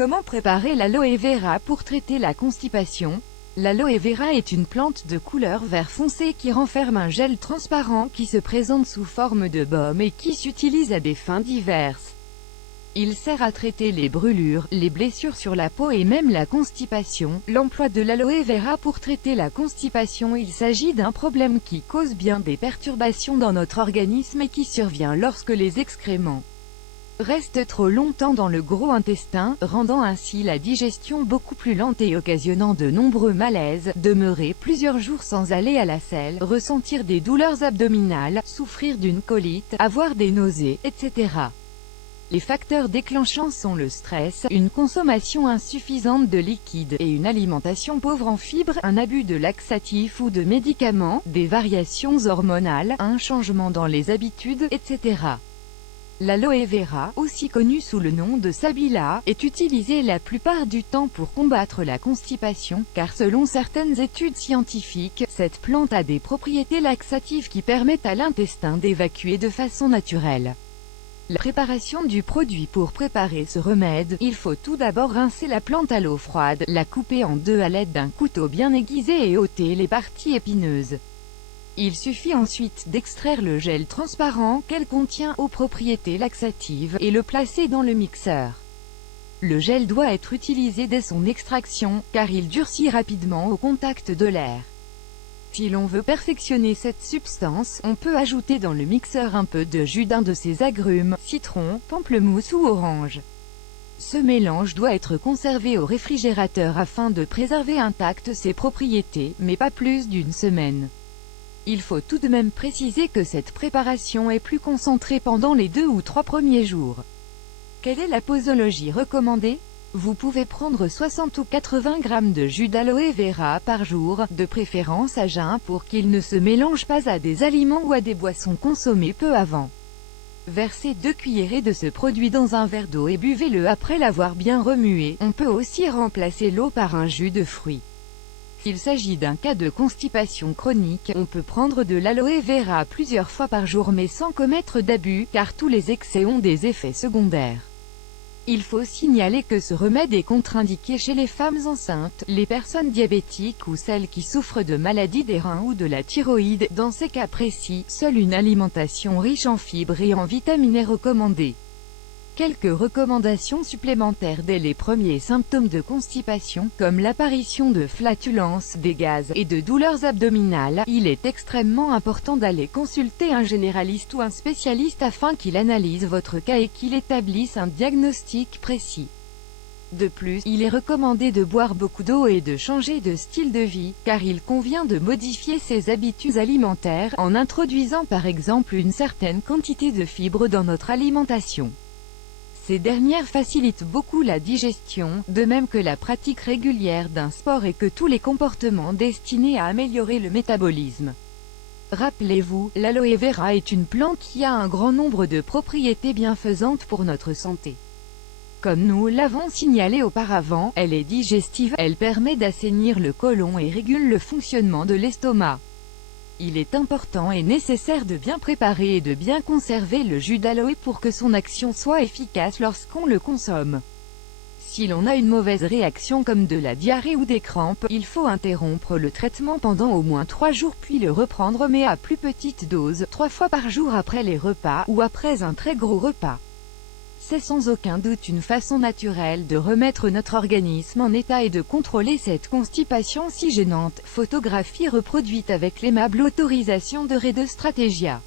Comment préparer l'aloe vera pour traiter la constipation? L'aloe vera est une plante de couleur vert foncé qui renferme un gel transparent qui se présente sous forme de baume et qui s'utilise à des fins diverses. Il sert à traiter les brûlures, les blessures sur la peau et même la constipation. L'emploi de l'aloe vera pour traiter la constipation. Il s'agit d'un problème qui cause bien des perturbations dans notre organisme et qui survient lorsque les excréments restent trop longtemps dans le gros intestin, rendant ainsi la digestion beaucoup plus lente et occasionnant de nombreux malaises, demeurer plusieurs jours sans aller à la selle, ressentir des douleurs abdominales, souffrir d'une colite, avoir des nausées, etc. Les facteurs déclenchants sont le stress, une consommation insuffisante de liquide, et une alimentation pauvre en fibres, un abus de laxatifs ou de médicaments, des variations hormonales, un changement dans les habitudes, etc. L'aloe vera, aussi connue sous le nom de sabila, est utilisée la plupart du temps pour combattre la constipation, car selon certaines études scientifiques, cette plante a des propriétés laxatives qui permettent à l'intestin d'évacuer de façon naturelle. La préparation du produit. Pour préparer ce remède, il faut tout d'abord rincer la plante à l'eau froide, la couper en deux à l'aide d'un couteau bien aiguisé et ôter les parties épineuses. Il suffit ensuite d'extraire le gel transparent qu'elle contient aux propriétés laxatives et le placer dans le mixeur. Le gel doit être utilisé dès son extraction, car il durcit rapidement au contact de l'air. Si l'on veut perfectionner cette substance, on peut ajouter dans le mixeur un peu de jus d'un de ces agrumes, citron, pamplemousse ou orange. Ce mélange doit être conservé au réfrigérateur afin de préserver intactes ses propriétés, mais pas plus d'une semaine. Il faut tout de même préciser que cette préparation est plus concentrée pendant les 2 ou 3 premiers jours. Quelle est la posologie recommandée? Vous pouvez prendre 60 ou 80 g de jus d'aloe vera par jour, de préférence à jeun pour qu'il ne se mélange pas à des aliments ou à des boissons consommées peu avant. Versez 2 cuillerées de ce produit dans un verre d'eau et buvez-le après l'avoir bien remué. On peut aussi remplacer l'eau par un jus de fruits. S'il s'agit d'un cas de constipation chronique, on peut prendre de l'aloe vera plusieurs fois par jour mais sans commettre d'abus, car tous les excès ont des effets secondaires. Il faut signaler que ce remède est contre-indiqué chez les femmes enceintes, les personnes diabétiques ou celles qui souffrent de maladies des reins ou de la thyroïde. Dans ces cas précis, seule une alimentation riche en fibres et en vitamines est recommandée. Quelques recommandations supplémentaires dès les premiers symptômes de constipation, comme l'apparition de flatulences, des gaz, et de douleurs abdominales, il est extrêmement important d'aller consulter un généraliste ou un spécialiste afin qu'il analyse votre cas et qu'il établisse un diagnostic précis. De plus, il est recommandé de boire beaucoup d'eau et de changer de style de vie, car il convient de modifier ses habitudes alimentaires, en introduisant par exemple une certaine quantité de fibres dans notre alimentation. Ces dernières facilitent beaucoup la digestion, de même que la pratique régulière d'un sport et que tous les comportements destinés à améliorer le métabolisme. Rappelez-vous, l'aloe vera est une plante qui a un grand nombre de propriétés bienfaisantes pour notre santé. Comme nous l'avons signalé auparavant, elle est digestive, elle permet d'assainir le côlon et régule le fonctionnement de l'estomac. Il est important et nécessaire de bien préparer et de bien conserver le jus d'aloe pour que son action soit efficace lorsqu'on le consomme. Si l'on a une mauvaise réaction comme de la diarrhée ou des crampes, il faut interrompre le traitement pendant au moins 3 jours puis le reprendre mais à plus petite dose, 3 fois par jour après les repas, ou après un très gros repas. C'est sans aucun doute une façon naturelle de remettre notre organisme en état et de contrôler cette constipation si gênante. Photographie reproduite avec l'aimable autorisation de Ray de Stratégia.